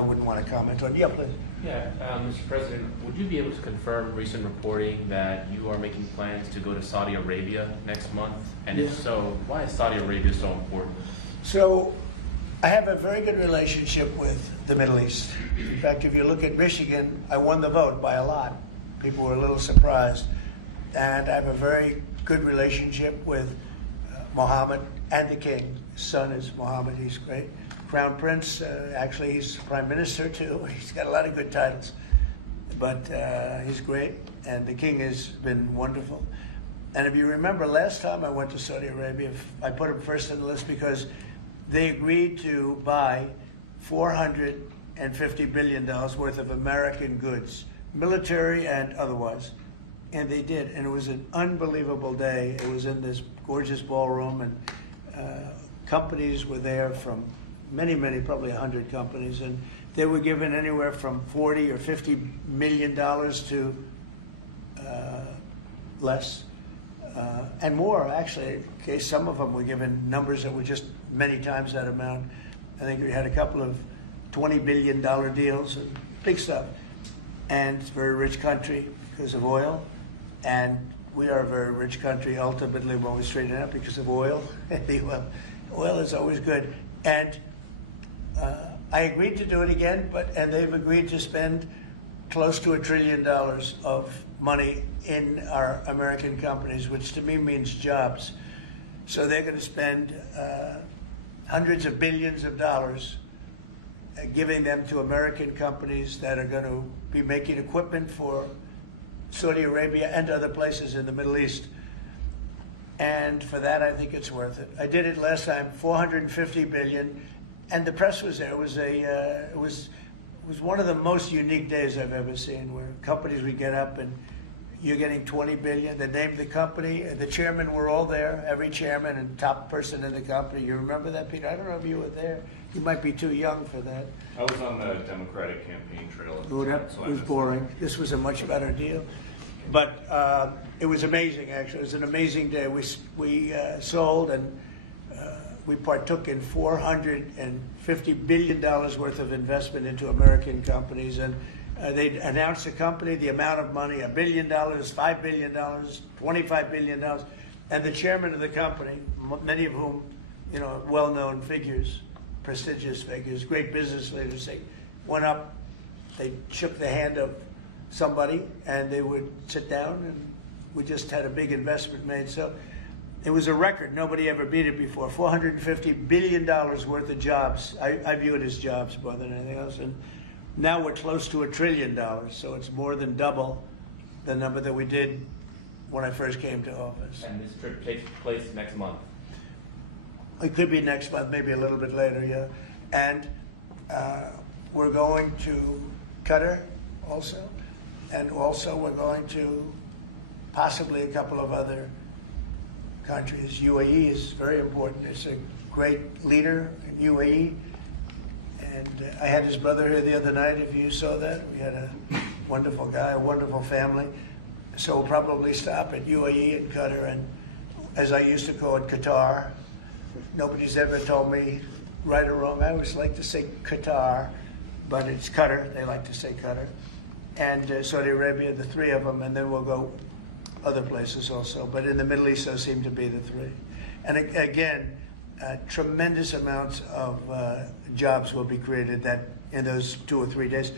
I wouldn't want to comment on. Yeah, please. Yeah, Mr. President, would you be able to confirm recent reporting that you are making plans to go to Saudi Arabia next month? And if so, why is Saudi Arabia so important? So I have a very good relationship with the Middle East. In fact, if you look at Michigan, I won the vote by a lot. People were a little surprised. And I have a very good relationship with Mohammed and the king. His son is Mohammed, he's great. Crown Prince, actually he's Prime Minister too. He's got a lot of good titles, but he's great. And the king has been wonderful. And if you remember, last time I went to Saudi Arabia, I put him first on the list because they agreed to buy $450 billion worth of American goods, military and otherwise. And they did, and it was an unbelievable day. It was in this gorgeous ballroom, and companies were there from many, probably 100 companies, and they were given anywhere from 40 or 50 million dollars to less, and more actually. Okay, some of them were given numbers that were just many times that amount. I think we had a couple of $20 billion deals and big stuff. And it's a very rich country because of oil. And we are a very rich country ultimately when we straighten it out because of oil. Oil is always good. And I agreed to do it again, and they've agreed to spend close to $1 trillion of money in our American companies, which to me means jobs. So they're going to spend hundreds of billions of dollars giving them to American companies that are going to be making equipment for Saudi Arabia and other places in the Middle East. And for that, I think it's worth it. I did it last time, $450 billion, and the press was there. It was one of the most unique days I've ever seen, where companies would get up and you're getting $20 billion. They named the company, and the chairmen were all there, every chairman and top person in the company. You remember that, Peter? I don't know if you were there. You might be too young for that. I was on the Democratic campaign trail. It was boring. This was a much better deal. But it was amazing, actually. It was an amazing day. We sold and we partook in $450 billion worth of investment into American companies. And they announced the company, the amount of money, $1 billion, $5 billion, $25 billion. And the chairman of the company, many of whom, well-known figures, prestigious figures, great business leaders, they went up, they shook the hand of somebody, and they would sit down, and we just had a big investment made. So it was a record. Nobody ever beat it before. $450 billion worth of jobs. I view it as jobs more than anything else. And now we're close to $1 trillion, so it's more than double the number that we did when I first came to office. And this trip takes place next month. It could be next month, maybe a little bit later, yeah. And we're going to Qatar also. And also we're going to possibly a couple of other countries. UAE is very important. It's a great leader in UAE. And I had his brother here the other night, if you saw that. We had a wonderful guy, a wonderful family. So we'll probably stop at UAE and Qatar, and as I used to call it, Qatar. Nobody's ever told me right or wrong. I always like to say Qatar, but it's Qatar. They like to say Qatar. And Saudi Arabia, the three of them, and then we'll go other places also. But in the Middle East, those seem to be the three. And again, tremendous amounts of jobs will be created in those 2 or 3 days.